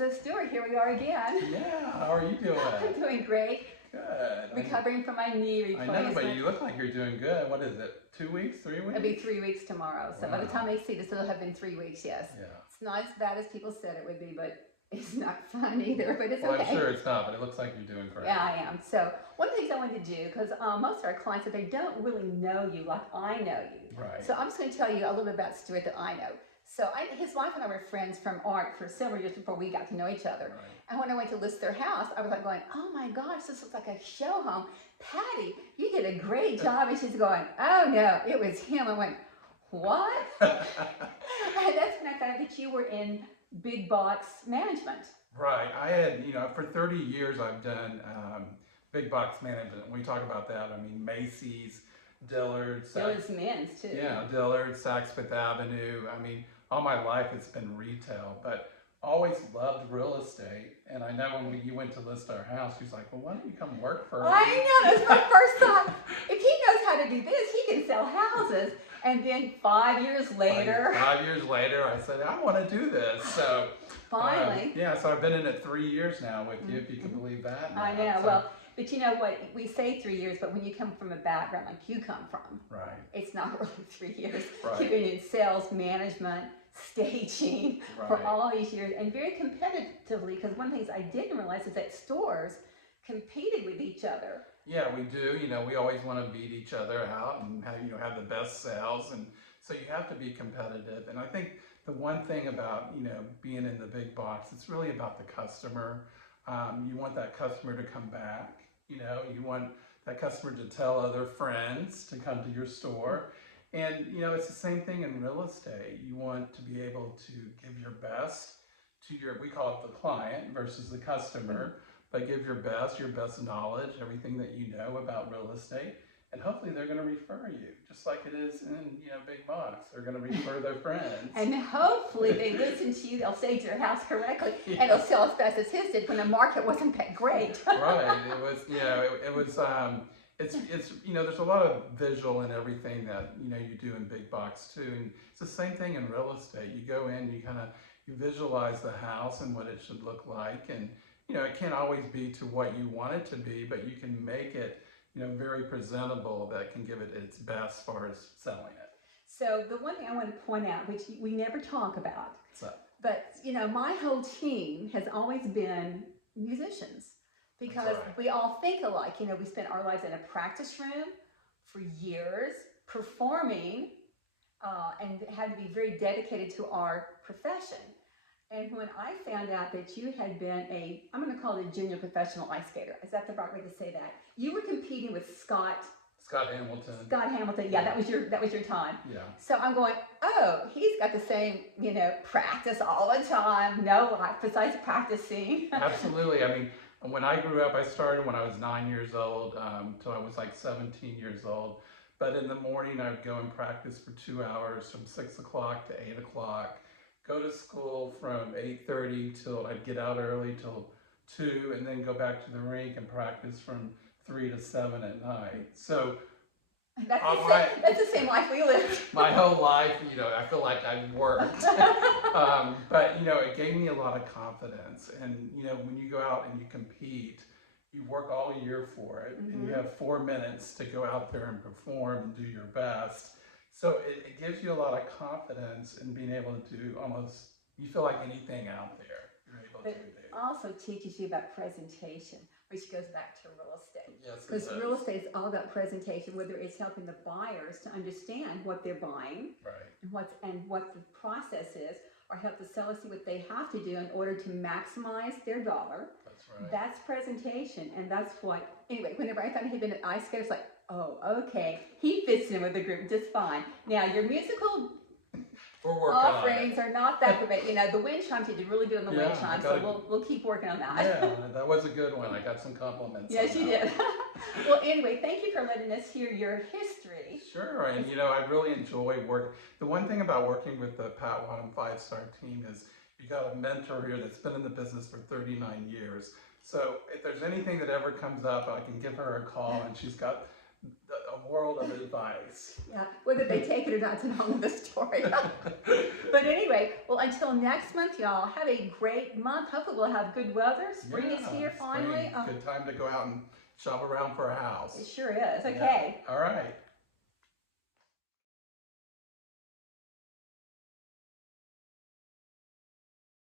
So Stuart, here we are again. Yeah, how are you doing? I'm doing great. Good. Recovering from my knee I replacement. know, but you look like you're doing good. What is it, 2 weeks, 3 weeks? It'll be 3 weeks tomorrow. So by the Wow. time they see this, it'll have been 3 weeks, yes. Yeah. It's not as bad as people said it would be, but it's not fun either, but it's Well, okay. I'm sure it's not, but it looks like you're doing great. Yeah, I am. So one of the things I wanted to do, because most of our clients, they don't really know you like I know you. Right. So I'm just going to tell you a little bit about Stuart that I know. So his wife and I were friends from art for several years before we got to know each other. Right. And when I went to list their house, I was like going, oh my gosh, this looks like a show home. Patty, you did a great job. And she's going, oh no, it was him. I went, what? And that's when I found out that you were in big box management. Right. I had, for 30 years I've done big box management. When we talk about that, I mean Macy's, Dillard's. Dillard's men's too. Yeah, Dillard's, Saks Fifth Avenue. I mean, all my life it's been retail, but always loved real estate. And I know when you went to list our house, she's like, well, why don't you come work for me? I know, that's my first thought. If he knows how to do this, he can sell houses. And then 5 years later. 5 years later, I said, I want to do this. So finally. So I've been in it 3 years now with you, if you can believe that. I know. So, well, but you know what? We say 3 years, but when you come from a background like you come from, right, it's not really 3 years. Right. You've been in sales, management, staging for all these years, and very competitively, because one of the things I didn't realize is that stores competed with each other. Yeah, we do. We always want to beat each other out and have the best sales, and so you have to be competitive. And I think the one thing about being in the big box, it's really about the customer. You want that customer to come back. You want that customer to tell other friends to come to your store. And it's the same thing in real estate. You want to be able to give your best to we call it the client versus the customer, but give your best knowledge, everything that you know about real estate, and hopefully they're going to refer you, just like it is in big box. They're going to refer their friends. And hopefully they listen to you, they'll stage their house correctly, and they'll sell as fast as his did when the market wasn't that great. Right. It was, it's there's a lot of visual in everything that you do in big box too, and it's the same thing in real estate. You go in, you visualize the house and what it should look like, and it can't always be to what you want it to be, but you can make it very presentable that can give it its best as far as selling it. So the one thing I want to point out, which we never talk about, so, but my whole team has always been musicians, because we all think alike. We spent our lives in a practice room for years performing and had to be very dedicated to our profession. And when I found out that you had been I'm going to call it a junior professional ice skater. Is that the right way to say that? You were competing with Scott Hamilton. Scott Hamilton, yeah, that was your time. Yeah. So I'm going, oh, he's got the same, practice all the time, no life besides practicing. Absolutely. I mean, when I grew up, I started when I was 9 years old till I was like 17 years old. But in the morning, I'd go and practice for 2 hours from 6 o'clock to 8 o'clock. Go to school from 8:30 till I'd get out early till 2, and then go back to the rink and practice from 3 to 7 at night. So that's the same life we lived. My whole life, I feel like I worked. But it gave me a lot of confidence. And when you go out and you compete, you work all year for it, and you have 4 minutes to go out there and perform and do your best. So it gives you a lot of confidence in being able to do you feel like anything out there, you're able to do. It also teaches you about presentation, which goes back to real estate. Yes, because real estate is all about presentation, whether it's helping the buyers to understand what they're buying, right, and what the process is, or help the sellers see what they have to do in order to maximize their dollar. That's right. That's presentation, and that's what, anyway, whenever I thought he'd been an ice skater, it's like, oh, okay, he fits in with the group just fine. Now, your musical offerings are not that good, but the wind chimes, you did really good on the wind chimes, so we'll keep working on that. Yeah, that was a good one. I got some compliments. Yes, you did. Well, anyway, thank you for letting us hear your history. Sure, and I really enjoy work. The one thing about working with the Pat Wattam 5-star team is you got a mentor here that's been in the business for 39 years. So if there's anything that ever comes up, I can give her a call, and she's got a world of advice. Yeah, whether they take it or not, it's another story. But anyway, well, until next month, y'all, have a great month. Hopefully we'll have good weather. Spring is here finally. Spring. Good time to go out and shop around for a house. It sure is. Yeah. Okay. All right.